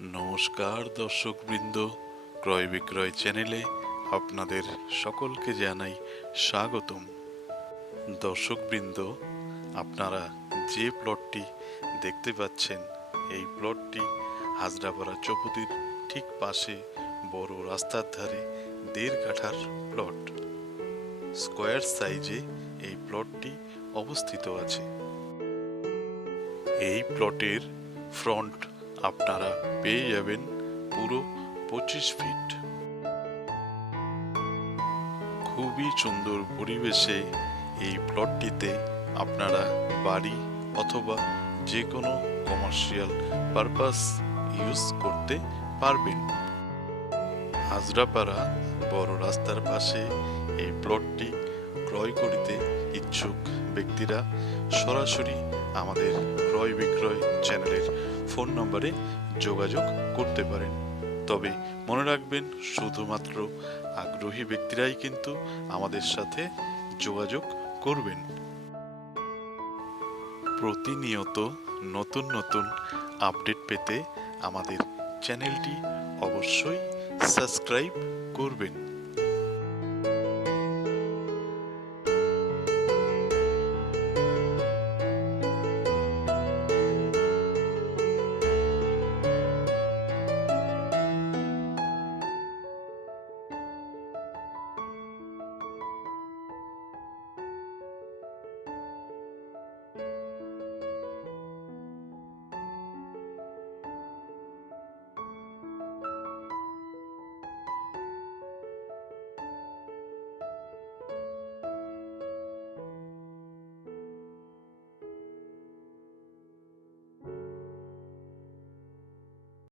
নমস্কার দর্শকবৃন্দ, ক্রয় বিক্রয় চ্যানেলে আপনাদের সকলকে জানাই স্বাগতম। দর্শকবৃন্দ, আপনারা যে প্লটটি দেখতে পাচ্ছেন, এই প্লটটি হাজরাপাড়া চৌপতির ঠিক পাশে বড় রাস্তার ধারে দেড় কাঠার প্লট। স্কোয়ার সাইজে এই প্লটটি অবস্থিত আছে। এই প্লটের ফ্রন্ট আপনারা পেয়ে যাবেন পুরো পঁচিশ ফিট খুবই সুন্দর পরিবেশে এই প্লটটিতে আপনারা বাড়ি অথবা যে কোনো কমার্শিয়াল পারপাস ইউজ করতে পারবেন। হাজরাপাড়া বড় রাস্তার পাশে এই প্লটটি ক্রয় করিতে ইচ্ছুক ব্যক্তিরা সরাসরি আমাদের ক্রয় বিক্রয় চ্যানেলের ফোন নম্বরে যোগাযোগ করতে পারেন। তবে মনে রাখবেন, শুধুমাত্র আগ্রহী ব্যক্তিরাই কিন্তু আমাদের সাথে যোগাযোগ করবেন। প্রতিনিয়ত নতুন নতুন আপডেট পেতে আমাদের চ্যানেলটি অবশ্যই সাবস্ক্রাইব করবেন।